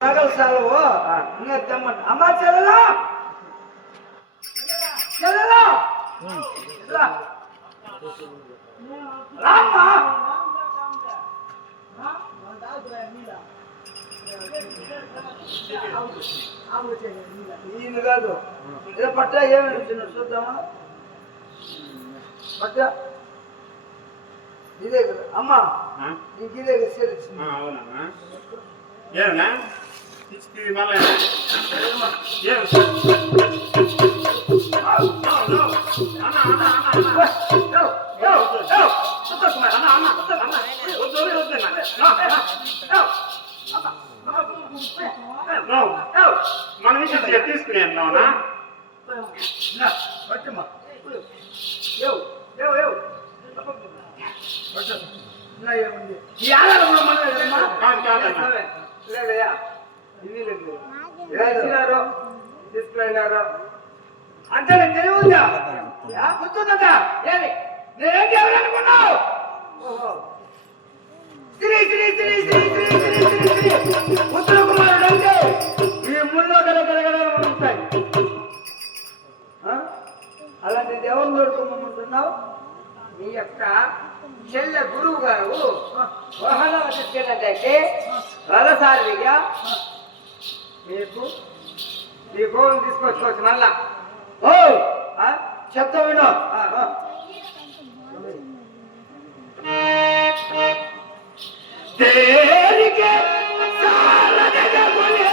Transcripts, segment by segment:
నగలు సెలవు ఇంకా తెమ్మంట అమ్మ చెల్లెలా చెల్లెలా రామ్మా ఈయన కాదు ఇదే పట్ట ఏమి చూద్దామా పట్ట ఇదే కదా అమ్మా నీకు ఇదే అవునా ఏనా తీసుకు మళ్ళీ మన విషయం తీసుకున్నాను పట్టమ్మా ఏముంది ఈ ఆధారం లేదయ్యా ఇది లేదు ఇచ్చినారు తీసుకున్నారు అంటే నేను తెలియదా గుర్తుందా ఏమి నేనేం చేయాలనుకున్నావు శ్రీ శ్రీ శ్రీ శ్రీ శ్రీ శ్రీ శ్రీ శ్రీ ఉత్తర కుమారుడు అంటే ఈ ముళ్ళో ఉంటాయి అలాంటి దేవుని దొరుకుతున్నావు నీ యొక్క చెల్లె గురువు గారు వాహనం వచ్చేటట్టయితే రథసారిగా మీకు ఈ గోవును తీసుకొచ్చుకోవచ్చు మళ్ళా ఓ చెప్తా విను దేనికి సారథిగా కొనే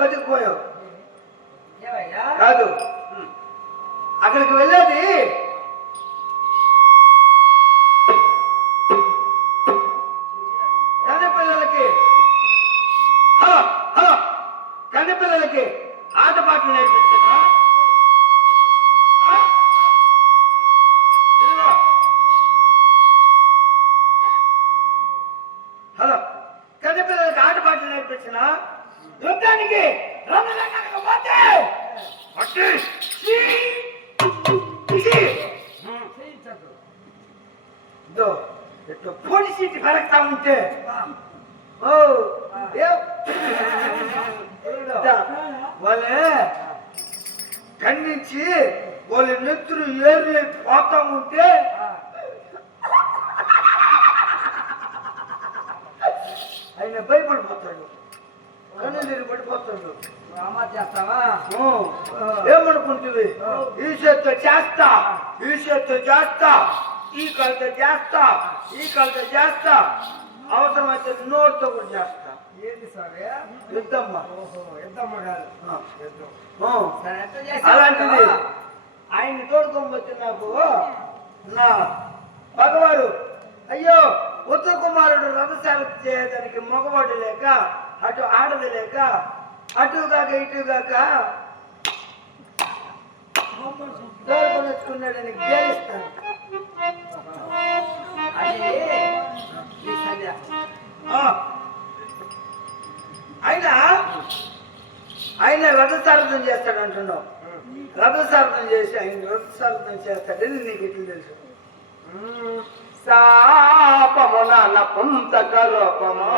బతికిపోయావు కాదు అక్కడికి వెళ్ళేది కన్నపిల్లలకి ఆటపాటలు నేర్పించా హలో కన్నపిల్లలకి ఆటపాటలు నేర్పించిన యుద్ధానికి పోటీ సీట్ కరెక్టా ఉంటే వాళ్ళే ఖండించి వాళ్ళ నెత్తురు ఏర్లు పోతా ఉంటే ఆయన భయపడిపోతాడు కన్నీళ్ళు పడిపోతాడు చేస్తావా ఏమనుకుంటుంది ఈ చేత్తో చేస్తా ఈ చేత్తో చేస్తా ఈ కళ్ళతో చేస్తా ఈ కళ్ళతో చేస్తా అవసరమైతే నోటితో కూడా చేస్తా ఏంది స్వామి? యుద్ధమ్మ. ఓహో, ఎద్దమ్మ కాదు. ఆ. ఎద్దం. ఆ. సరే, ఎట్ట చేసి అలాంటిది ఆయన్ని తోడుకొని వచ్చి నాకు నా భగవాడు అయ్యో ఉత్తర కుమారుడు రథసారి చేయడానికి మగవాడు లేక అటు ఆడది లేక అటుగాక ఇటుగాక తోడుకొని వచ్చుకున్నాడని గేలిస్తాను. అది ఈ సంధ్య. ఆ. ఆయన రథసారథం చేస్తాడు అంటున్నావు. రథసారథం చేసి ఆయన రథసారథం చేస్తాడని నీకు ఎట్లు తెలుసు? శాపమున నపుంసక రూపము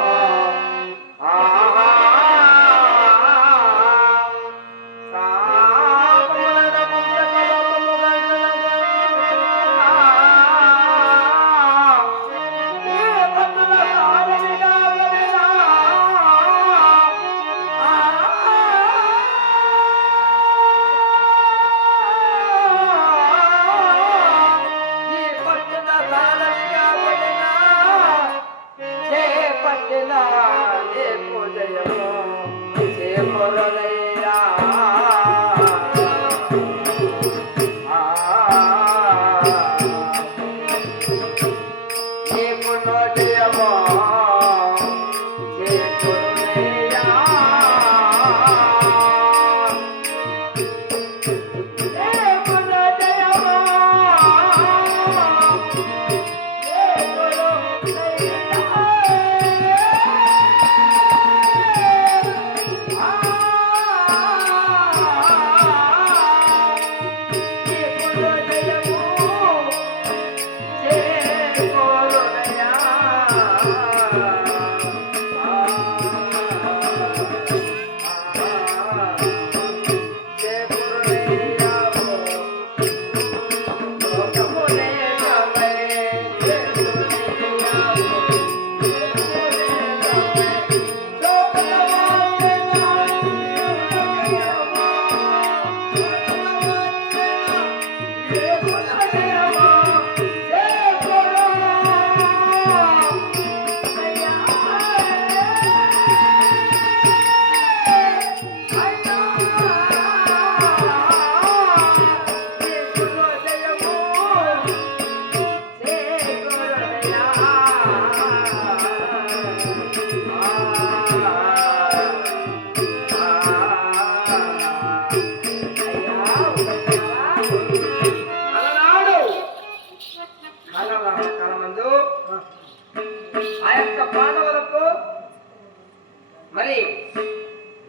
మరి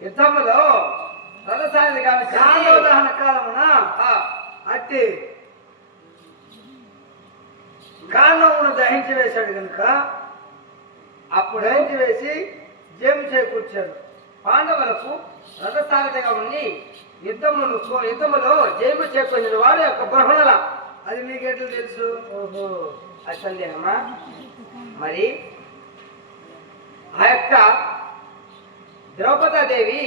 యుద్ధములో రథసారథి కాబట్టి కాలోదహన కాలమున అట్టి కారణమును దహించి వేశాడు కనుక అప్పుడు దహించి వేసి జేము చేకూర్చాడు. పాండవులకు రథసారథిగా ఉండి యుద్ధములో జయము చేకూరిన వాడు యొక్క గ్రహణల. అది నీకెట్లు తెలుసు? ఓహో, అసందేనమ్మా. మరి ఆ యొక్క ద్రౌపదాదేవి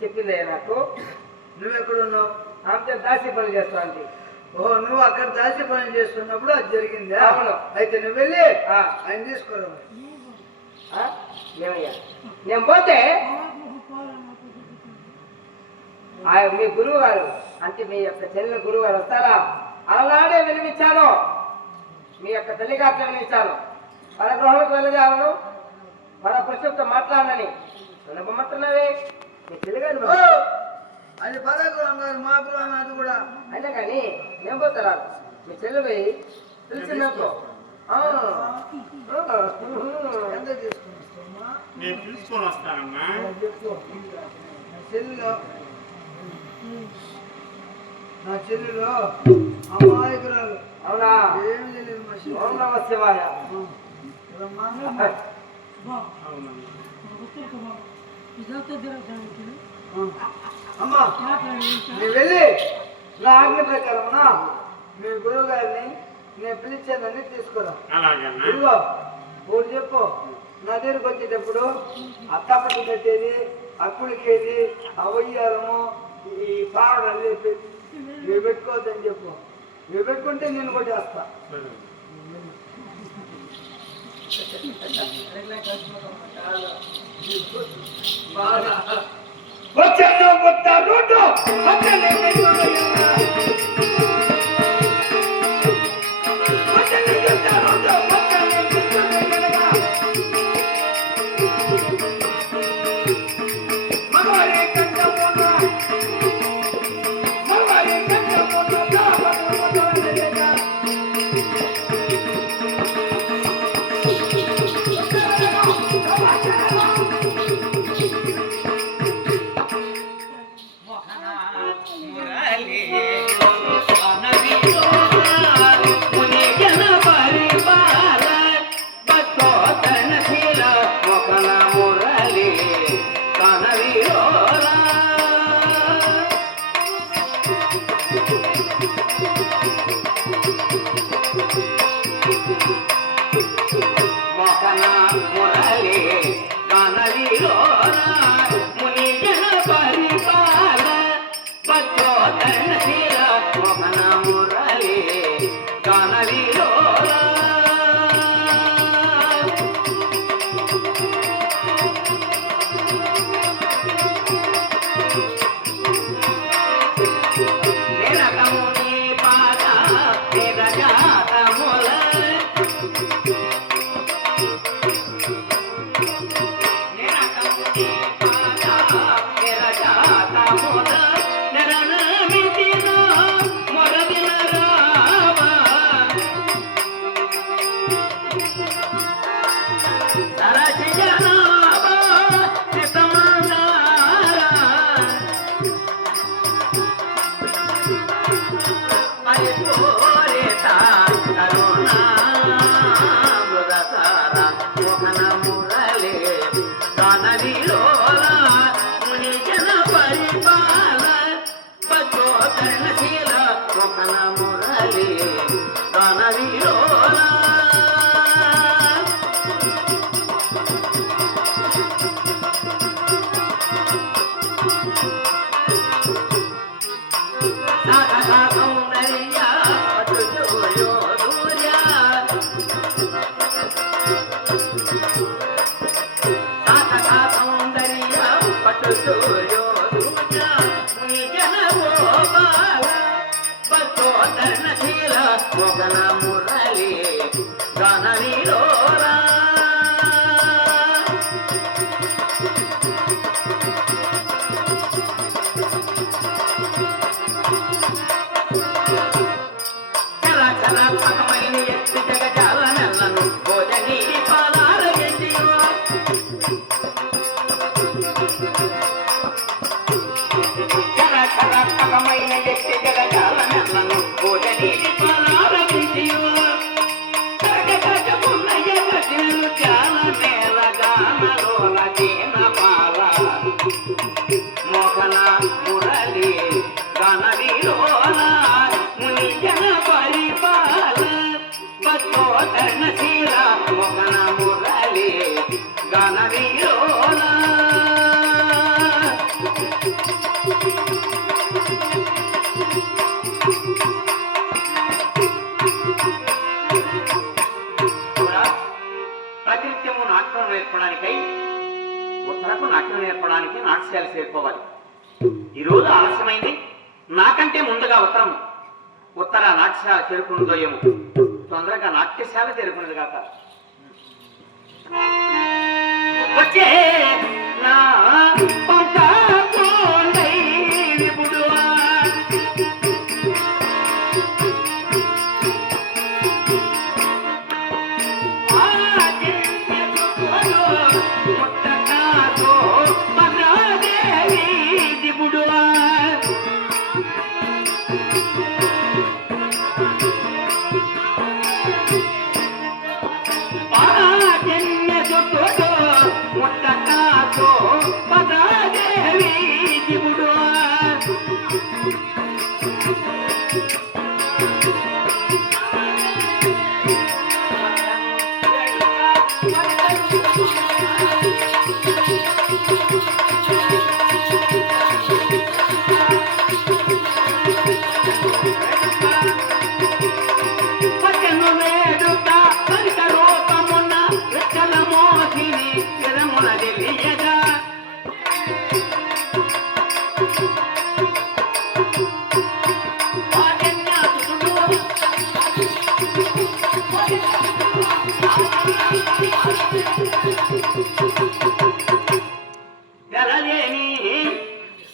చెప్పిందయ్యా నాకు, నువ్వెక్కడున్నావు? ఆమె దాసి పని చేస్తాంటి. ఓహో, నువ్వు అక్కడ దాసి పని చేస్తున్నప్పుడు అది జరిగిందా? అవును. అయితే నువ్వు వెళ్ళి ఆయన తీసుకురా. ఏమయ్యా, నేను పోతే మీ గురువు గారు అంటే మీ యొక్క చెల్లెల గురువు గారు వస్తారా? అలానే వినిపించాను, మీ యొక్క తల్లిగారిని వినిపించాను. మన గృహంలోకి వెళ్ళజాలను, మన ప్రస్తుతం మాట్లాడనని వినపమంటున్నవే మీ చెల్లిగారు. అది పదగృహం కాదు, మా గృహం అది కూడా. అయినా కానీ నేను పోతారా? మీ చెల్లి పోయి తెలిసిందనుకో. ఎంత తీసుకుని వస్తామా? నేను పిలుచుకొని వస్తానమ్మా. నా చెల్లెలు అమాయకురాలు. అవునా? ఏం తెలియదు మా చెల్లి. ఓం నమః శివాయ. అమ్మా, నువ్వు వెళ్ళి నా ఆజ్ఞ ప్రకారమునా మీ గురువు గారిని నేను పిలిచేదాన్ని తీసుకురా. అలాగేనా? ఇదిగో ఊరు చెప్పు, నా దగ్గరికి వచ్చేటప్పుడు అత్తపట్టు కట్టేది, అక్కుడికేది, అవయ్యారము, ఈ పావడాలు ఇవి పెట్టుకోవద్దని చెప్పు. ఇవి పెట్టుకుంటే నేను కొట్టేస్తా. సరే. వచ్చాను వస్తాను ప్రతినిత్యము నాట్యం నేర్పడానికై ఉత్తరకు నాట్యం నేర్పడానికి నాట్యశాల చేరుకోవాలి. ఈరోజు ఆలస్యమైంది. నాకంటే ముందుగా ఉత్తర నాట్యశాల చేరుకున్నదో ఏమో. తొందరగా నాట్యశాల చేరుకున్నది కాక వచ్చే నా తెరలేని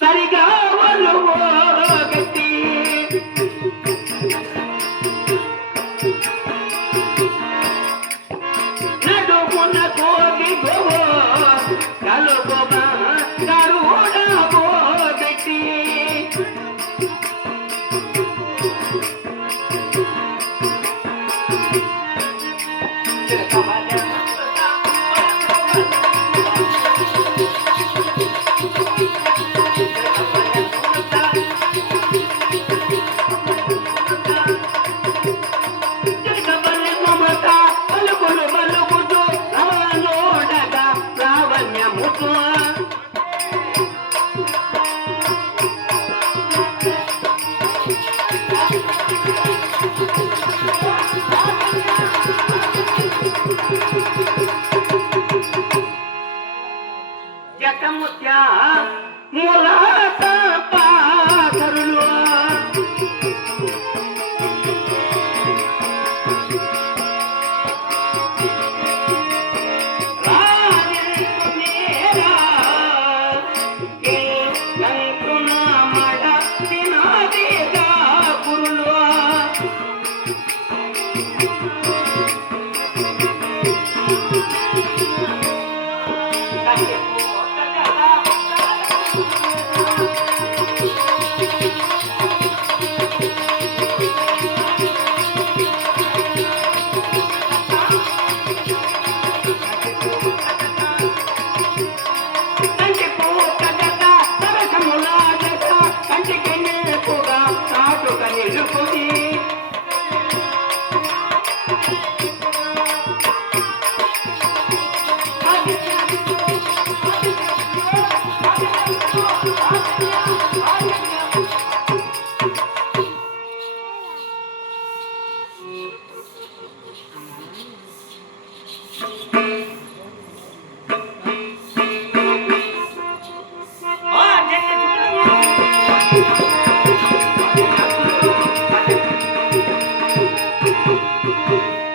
సరిగా వలువో గట్టి నడుమున కోగి గోవో కలుగోబ కరుణబో గట్టి జటముత్య ములాత పాకరులు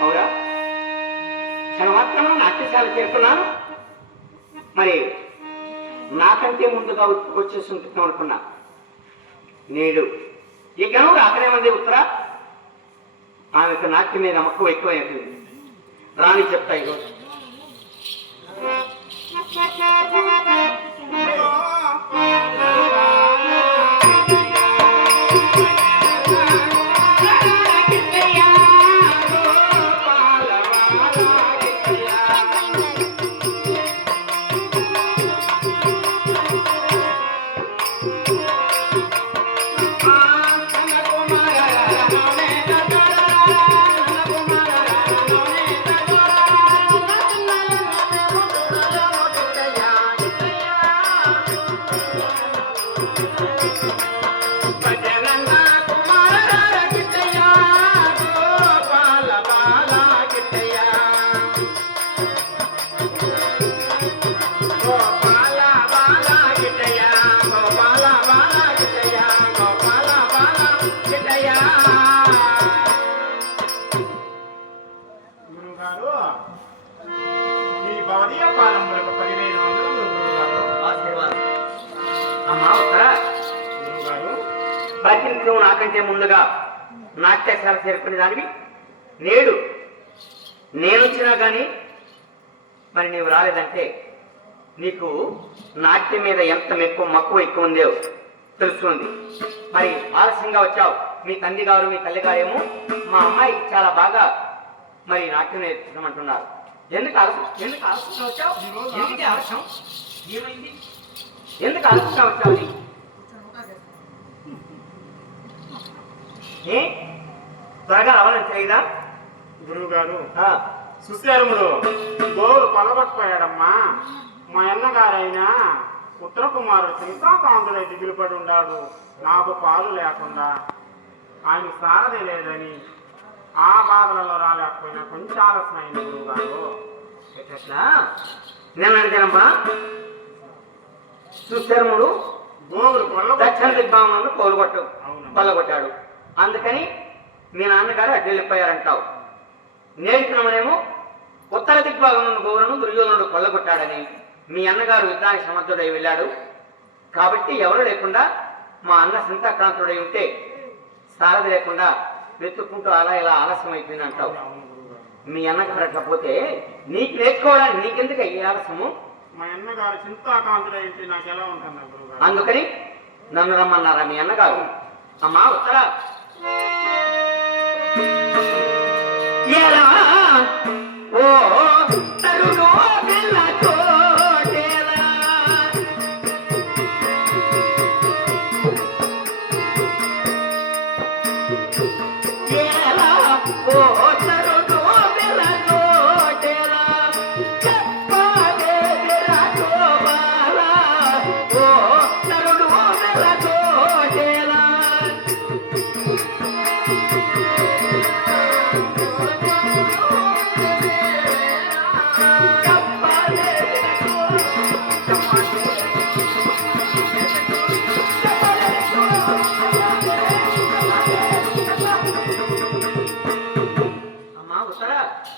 అవురా క్షణమాత్రము నాట్యశాల చేరుకున్నాను. మరి నాకంటే ముందుగా వచ్చేసి ఉంటుంది అనుకున్నా. నేడు ఈ గణం రాకనే ఉంది ఉత్తర. ఆమెకు నాట్యం మీద నమ్మకం ఎక్కువైపోయింది. రాని చెప్తా ఈరోజు. ప్రతినిత్యం నాకంటే ముందుగా నాట్యశాల చేరుకునే దానివి. నేడు నేనొచ్చినా కానీ మరి నీవు రాలేదంటే నీకు నాట్యం మీద ఎంత మక్కువ ఎక్కువ ఉందో తెలుస్తుంది. మరి ఆలస్యంగా వచ్చావు. మీ తండ్రి గారు మీ తల్లి గారేమో మా అమ్మాయికి చాలా బాగా మరి నాట్యం నేర్పించమంటున్నారు. ఎందుకు ఆలస్యంగా వచ్చావు? ఎందుకు ఆలస్యం? ఏమైంది? ఎందుకు ఆలస్యంగా వచ్చావు? ఏ త్వరగా రావాలని తెలియదా? గురువు గారు సుశేరముడు గోవులు కొలగొట్టుపోయాడమ్మా. మా అన్నగారైనా ఉత్తర కుమారుడు చింతాకాంతుడై దిగులు పడి ఉన్నాడు. నాకు పాలు లేకుండా ఆయన సారథి లేదని ఆ బాధలలో రాలేకపోయినా కొంచెం ఆలస్యమైంది గురువు గారు. నిన్న దినమ్మా సుశర్ముడు గోవులు దక్షిణ కొల్లగొట్టాడు. దిగ్భావనను అవును. కొల్లగొట్టాడు. అందుకని మీ నాన్నగారు అడ్డు వెళ్ళిపోయారంటావు. నేర్చుకున్నామనేమో ఉత్తర దిగ్భాగం గోవులను దుర్యోధనుడు కొల్లగొట్టాడని మీ అన్నగారు యుద్ధానికి సమర్థుడై వెళ్ళాడు. కాబట్టి ఎవరు లేకుండా మా అన్న సింతాక్రాంతుడై ఉంటే సారథి లేకుండా వెతుక్కుంటూ అలా ఇలా ఆలస్యం అయిపోయింది అంటావు. మీ అన్నగారు అట్లా పోతే నీకు నేర్చుకోవడానికి నీకెందుకు ఈ ఆలస్యము? మా అన్నగారు చింతాకాంతుడు అయితే నాకు ఎలా ఉంటుంది గురువుగారు? అందుకని నన్ను రమ్మన్నారా మీ అన్నగారు? అమ్మా ఉత్తరా ఎలా ఓ తరుణో పిల్లతో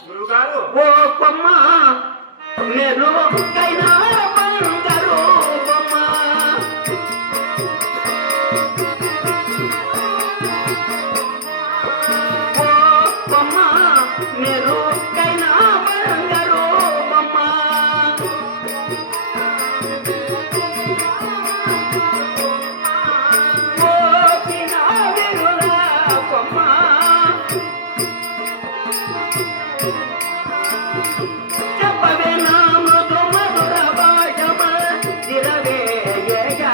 గురువుగారు ఓ కొమ్మ నేను కైనా బంగారు బొమ్మ ఓ కొమ్మ నేను కైనా బంగారు బొమ్మ ఓ చిన్న విరుల కొమ్మ చెప్పవే నా మృదు మధుర భాషమ దిరవేయగా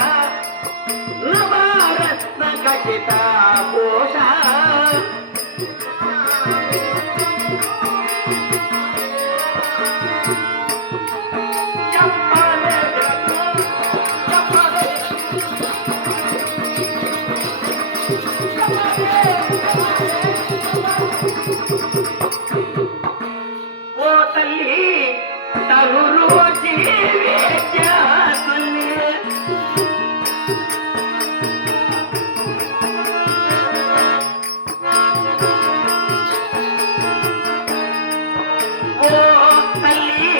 నవరత్న ఖచ్చిత కోశ చెప్పవే ఓ తల్లి తరురు జీవించాలి ఓ తల్లి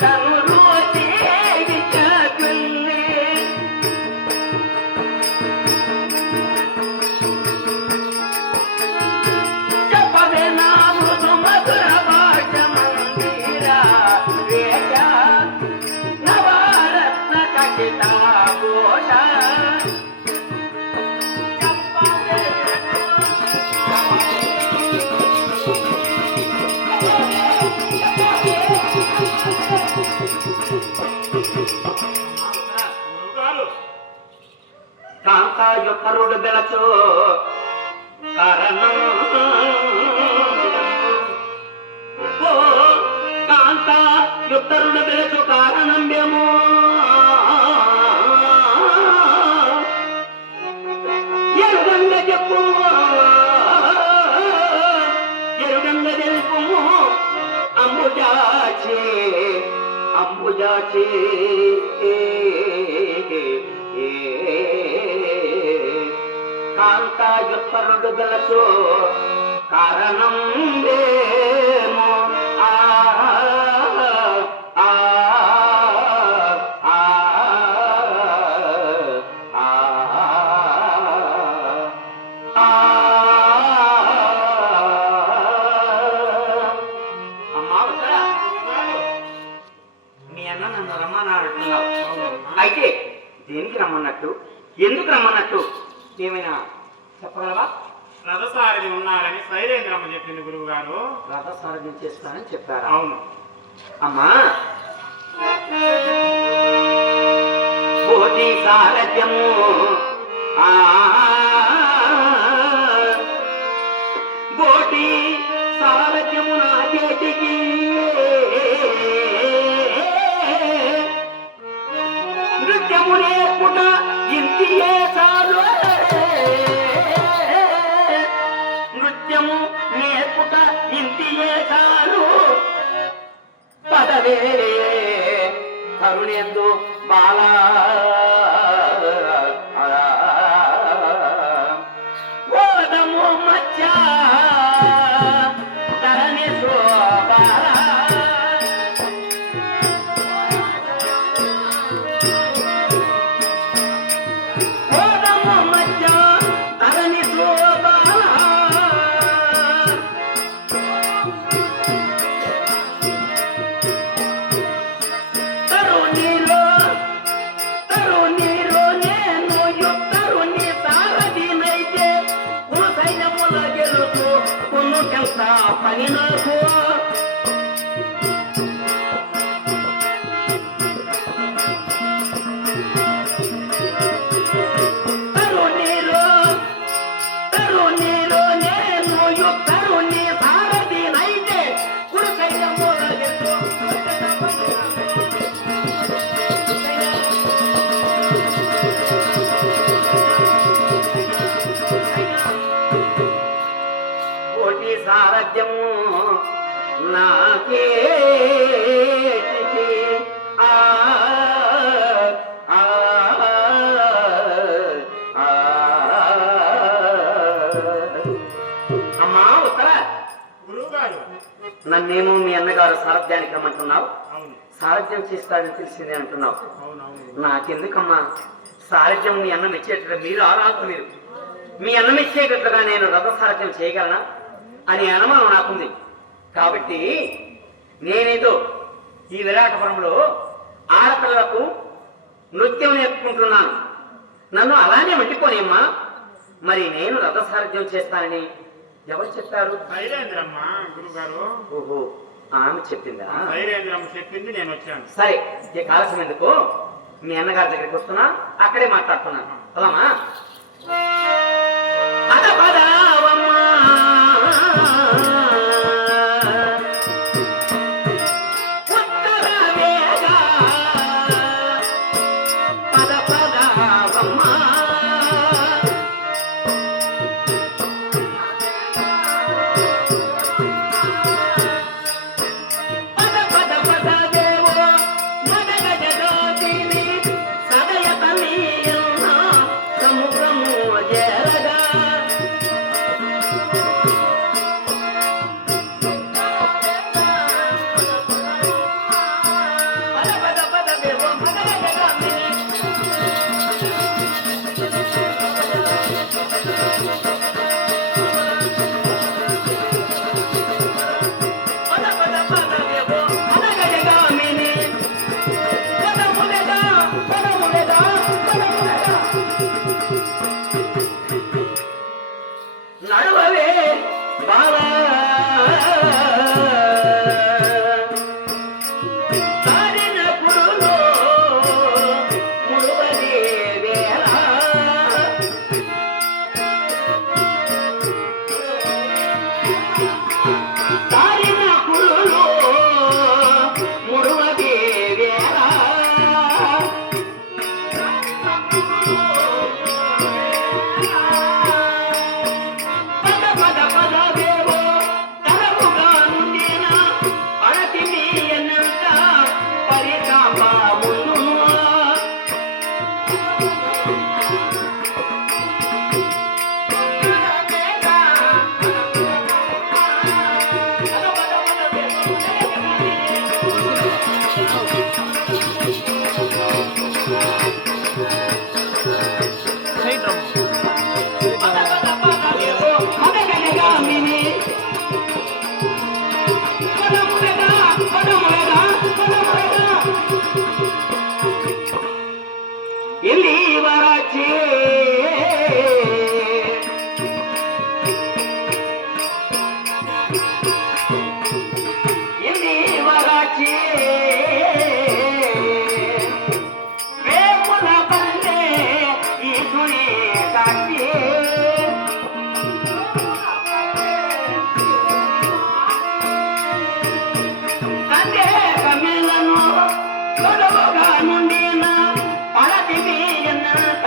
తరురు జీవించాలి చెప్పవే నా మృదు మధుర భాష మందిర వేష నవరత్న ఖచ్చిత కోశ చెప్పవే గురువుగారు కాంతాయుత్తరుడు బెలచో కారణం ఓ కాంతాయుత్తరుడు బెలచు కారణంబేమో ఎరుగంగ చెప్పు ఎరుగంగ తెలుపు అంబుజాచి అంబుజాచి కాంతాయుత్తరుడు గలచో కారణం ఏమో ఆ ఆ ఆ ఆ అమ్మా ఉత్తరా మీ అన్న నన్ను రమ్మన్నాడుతున్నావు. అయితే దేనికి రమ్మన్నట్టు, ఎందుకు రమ్మన్నట్టు ఏమైనా చెప్పగలవా? రథసారథి ఉన్నారని శైలేంద్రమ్మ చెప్పింది గురువు గారు. రథ సారథ్యం చేస్తానని చెప్పారా? అవును. అమ్మా పోటీ సారథ్యము పోటీ సారథ్యము నా చేతికి నృత్యము నేర్పుట ఇంటియే చాలు నృత్యము నేర్పుట ఇంటియే చాలు పదవే కరుణేందు బాల సారథ్యము నాకే ఆ ఆ అమ్మా ఉత్తర గురువు గారు. నన్నేమో మీ అన్నగారు సారథ్యానికి రమ్మంటున్నావు, అవును సారథ్యం చేస్తాడని తెలిసిందే అంటున్నావు. అవునవును. నాకెందుకమ్మా సారథ్యం మీ అన్నం ఇచ్చేటట్టు మీరు ఆరాధు మీరు మీ అన్నం ఇచ్చేటట్టుగా నేను రథ సారథ్యం చేయగలనా అని అనుమానం నాకుంది. కాబట్టి నేనేదో ఈ విరాటపురంలో ఆడపిల్లలకు నృత్యం నేర్పుకుంటున్నాను, నన్ను అలానే వండుకోనేమ్మా. మరి నేను రథ సారథ్యం చేస్తానని ఎవరు చెప్పారు? శైలేంద్రమ్మ గురువు గారు. ఓహో, ఆమె చెప్పిందా? శైలేంద్రమ్మ చెప్పింది, నేను వచ్చాను. సరే, ఈ కాలసం ఎందుకు, మీ అన్నగారి దగ్గరికి వస్తున్నా, అక్కడే మాట్లాడుతున్నాను. అలామా పద పదవమ్మా ఉత్తర వేగ పద పదవమ్మా పద పద పద దేవో మదగ జగోతిని సదయ తనీయన్న సముద్రము జరగా పద పద పద దేవో మదగ జగోతిని పద పద పద దేవో మదగ జగోతిని పదములెదా పదములెదా పదములెదా నడువవే బావా తారిన పురులో ముడువదే వేళ తారిన పురులో ముడువదే వేళ పద పద పద దేవో తరముగా నుండిన అడతి మీయనంత పరితాపమును పద పద పద దేవో మదగజగామిని పదములెదా పదములెదా పదములెదా ఎల్లి వరాచే ఎల్లి వరాచే వేపున పల్లె ఈశ్వరి కాకే సందేహమిలను తొలగగా నుండిన పడతి మీయనంత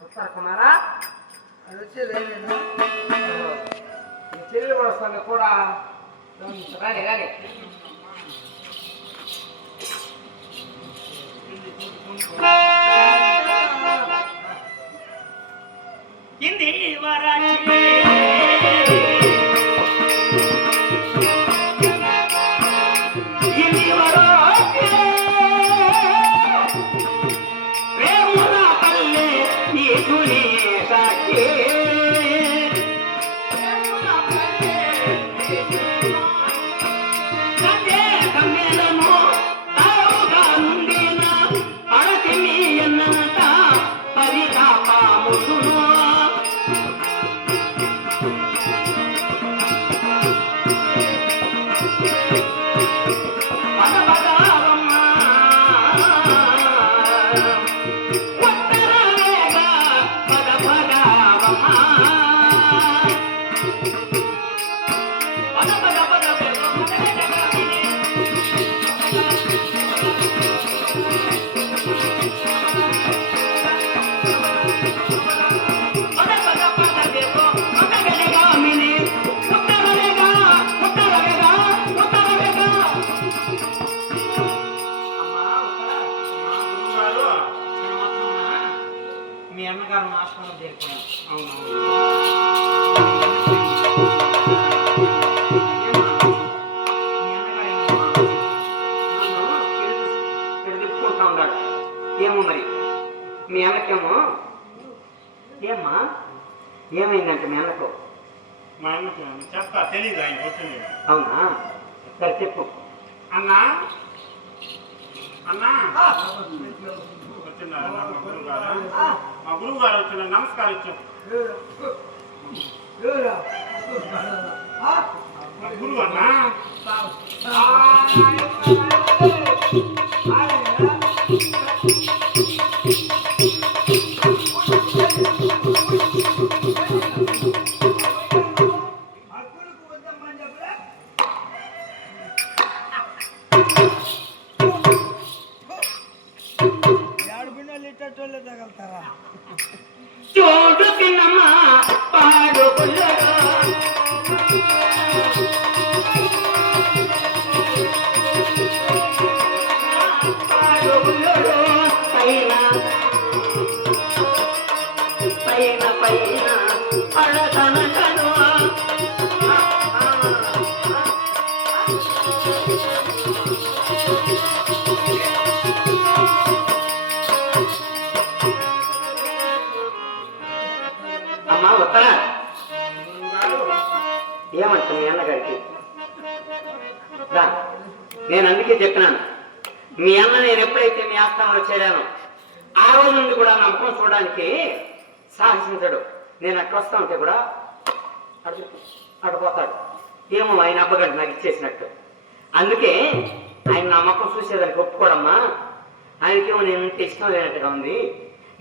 వస్తారా కుమారా? అది వచ్చి లేదు. మీ చెల్లి కూడా వస్తుంది కూడా. రాని రాని. ఇంది వరాచి ఇంది వరాచి రేమున పల్లె నీకుని సాకి కమ్మేలను తావుగా నుండిన అడకి మీ ఎన్నంత పరితాపమును మీ అన్నగారు ఆశ్రమం చేరుకున్నాం. తిప్పుకుంటా ఉన్నాడు. ఏమో మరి మీ అన్నకేమో ఏమ్మా ఏమైందంటే మీ అన్నకు? మా అన్నకు చెప్తా, తెలీదు ఆయన వచ్చింది. అవునా? సరే చెప్పు. అన్నా అన్నా వచ్చిన్నారు మా గురువు గారు. మా గురువు గారు వచ్చిన నమస్కారం ఇచ్చాం. మా గురువు అన్నా చూడు పిన్నమ్మ పాడు పుల్లగా పాడు పుల్లగా పైన పైన పైన అడతన కనువా అమ్మా వస్తారా? ఏమంటా మీ అన్నగారికి? నేను అందుకే చెప్పినాను, మీ అన్న నేను ఎప్పుడైతే మీ ఆస్థానంలో చేరానో ఆ రోజు నుండి కూడా నా ముఖం చూడడానికి సాహసించాడు. నేను అట్లా వస్తా ఉంటే కూడా అటుపోతాడు. ఏమో ఆయన అబ్బగంట నాకు ఇచ్చేసినట్టు. అందుకే ఆయన నా ముఖం చూసేదానికి ఒప్పుకోడమ్మా. ఆయనకేమో నేను ఇష్టం లేనట్టుగా ఉంది.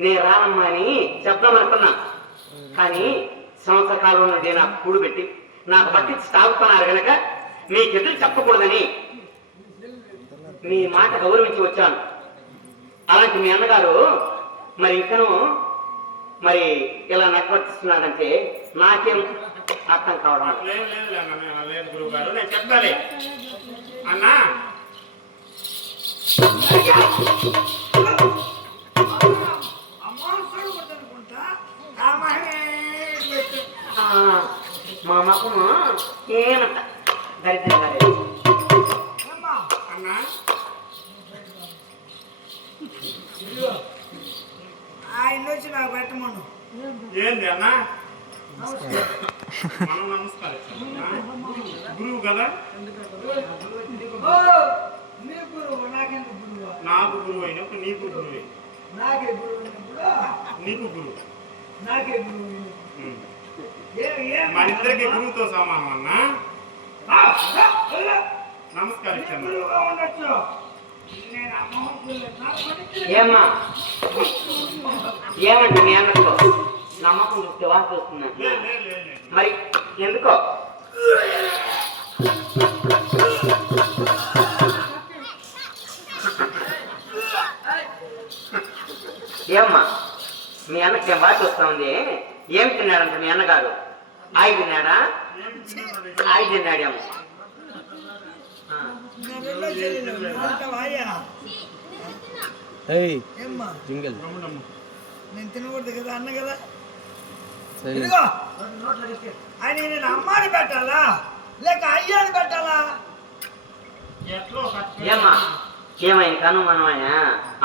నేను రానమ్మా అని చెప్దాం అనుకున్నా. కానీ సంవత్సర కాలం నుండి నాకు కూడు పెట్టి నాకు పట్టించి తాగుతున్నారు కనుక మీకెదురు చెప్పకూడదని మీ మాట గౌరవించి వచ్చాను. అలాంటి మీ అన్నగారు మరి ఇంకను మరి ఇలా నెట్వర్తిస్తున్నాడంటే నాకేం అర్థం కావడం. లేదు గురువు గారు, నేను చెప్తాలే అన్నా. మా మకము ఏమంట దరిద్రం అన్నా ఆయన వచ్చి నాకు పెట్టమను. ఏంది అన్నా? మనం నమస్కారం గురువు కదా. నీ గురువు నాకెందుకు గురువు? నాకు గురువు అయినప్పుడు నీకు గురువు, నాకే గురువు అయినప్పుడు నీకు గురువు, నాకే గురువు. మన ఇద్దరికి గురువుతో సమానం అన్నా. నమస్కరించాను. గురువుగా ఉండొచ్చు. ఏమ్మా ఏమంటే మీ అన్నకు నమ్మకం చూస్తే వాసి వస్తున్నాను. లేదు మరి ఎందుకో ఏమ్మా మీ అన్నకి వాటి వస్తా ఉంది. ఏమి తిన్నాడంట మీ అన్నగారు? ఆయి తిన్నాడా? ఆయి తిన్నాడేమో. నేను తినకూడదు కదా అన్న కదా. ఇదిగో ఆయన నేను అమ్మాని పెట్టాలా లేక అయ్యాని పెట్టాలా? ఏమ్మా ఏమైనా కనుమనమయ్యా?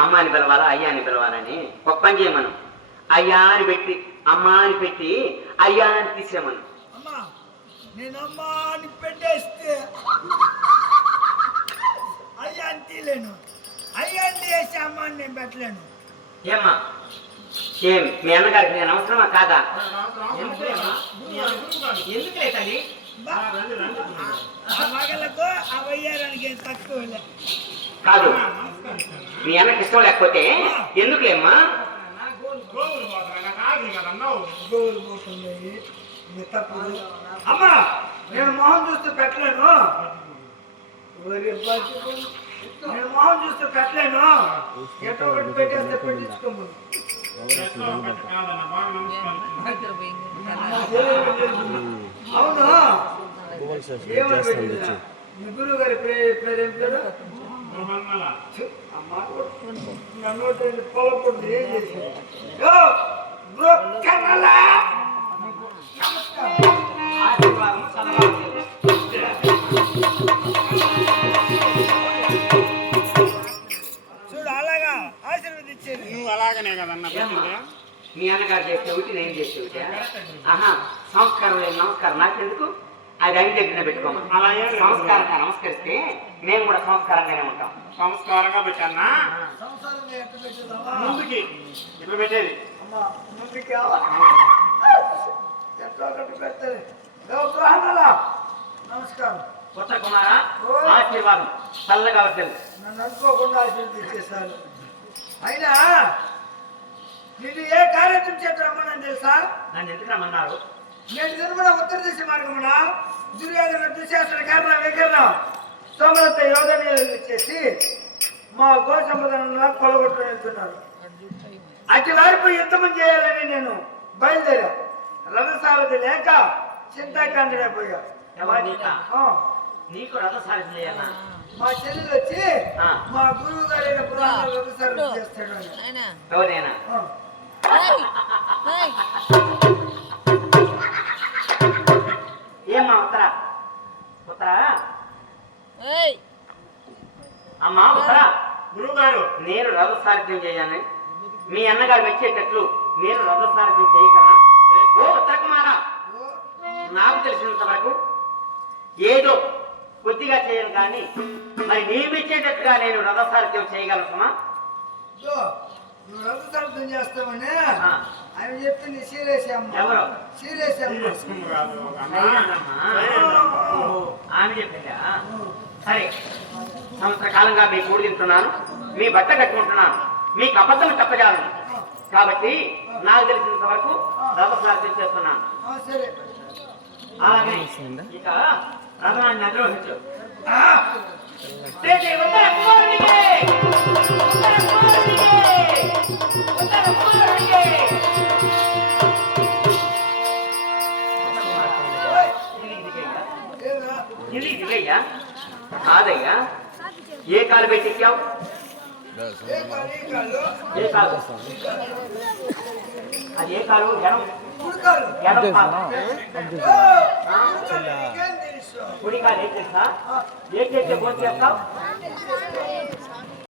అమ్మాని పిలవాలా అయ్యాని పిలవాలని ఒక పని చేయమను. అయ్యా అని పెట్టి అమ్మా అని పెట్టి అయ్యా అని తీసేమను. అమ్మా నేను అమ్మా అని పెట్టేస్తే అయ్యాని తీలేను, అయ్యాని తీసి అమ్మాని నేను పెట్టలేను. ఏమ్మా ఏం మీ అన్నగారికి నేను అవసరమా కాదా? ఎందుకులే తల్లి ఆ మగలకు ఆ వయ్యారానికి తక్కువ కాదు. మీ అన్నకి ఇష్టం లేకపోతే ఎందుకులేమ్మా? గోవులు పోతుంది ఇది తప్పదు. అమ్మా నేను మొహం చూస్తూ పెట్టలేను, నేను మొహం చూస్తూ పెట్టలేను. ఎటో ఒకటి పెట్టేస్తే పెట్టించుకోమను. అవును ఏమని పెట్టిందా? మీ గురువు గారి పేరేం పేరు? నన్ను పొలపడుతుంది. ఏం చేశారు? చూడు అలాగా ఆశీర్వదించేది. నువ్వు అలాగనే కదన్నా పెట్టింది. మీ అన్నగారు చేస్తే ఒకటి నేను చేస్తే ఒకటి. ఆహా సంస్కారం లేదు నమస్కారం నాకెందుకు? అది అన్ని దగ్గర పెట్టుకోమని. అలా ఏం లేదు. సంస్కారంగా నమస్కరిస్తే మేము కూడా సంస్కారంగానే ఉంటాం. సంస్కారంగా పెట్టన్నా సంసారంగా ఎట్ట పెట్టేదామా? ముందుకి ఇట్లా పెట్టేది. అమ్మా ముందుకి ఎట్లా ఒకటి పెట్టాలి. నమస్కారం. కొత్త కుమార ఆశీర్వాదం చల్లగా వద్దండి. నన్ను అనుకోకుండా ఆశీర్వదించేశారు. అయినా నిన్ను ఏ కార్యక్రమం చేత రమ్మని తెలుసా? నన్ను ఎందుకు రమ్మన్నారు? నేను తిరుమల ఉత్తర దిశ మార్గమున దుర్యోధన దుశ్శాసన కర్ణ వికర్ణ సోమలత యోధనీయులను చేసి మా గో సంపదను కొలగొట్టుకుని వెళ్తున్నారు. అటు వారిపై యుద్ధం చేయాలని నేను బయలుదేరా. రథసారథి లేక చింతాకాండపోయా. నీకు రథసారథి లేనా? మా చెల్లెలు వచ్చి మా గురువు గారైన పురాణ రథసారథి చేస్తాడు. ఎవరైనా ఏమ్మా ఉత్తరా ఉత్తరా అమ్మా ఉత్తరా గురువు గారు నేను రథసారథ్యం చేయాలని మీ అన్నగారు వచ్చేటట్లు నేను రథసారథ్యం చేయగలనా? ఓ ఉత్తర కుమారా నాకు తెలిసినంత వరకు ఏదో కొద్దిగా చేయను కానీ మరి నియమించేటట్టుగా నేను రథసారథ్యం చేయగలసమా? నువ్వు రథసారథ్యం చేస్తామని ఆయన చెప్పింది సీరియస్ అమ్మ. ఎవరు? సీరియస్ అమ్మ. ఆమె చెప్పిందా? సరే సంవత్సర కాలంగా మీ కూడి తింటున్నాను, మీ బట్ట కట్టుకుంటున్నాను, మీకు అబద్ధం తప్పజాలను కాబట్టి నాకు తెలిసినంత వరకు రథసారథ్యం చేస్తున్నాను. సరే అలాగే ఇక రథనాన్ని నిర్వహించు. కాదయ్యా ఏ కాలు పెట్టెక్కావు? ఏ కాలు? అది ఏ కాలు? ఎడం కాలు. కుడి కాలు ఏం చేస్తా? ఏ చేస్తే ఫోన్ చేస్తావు?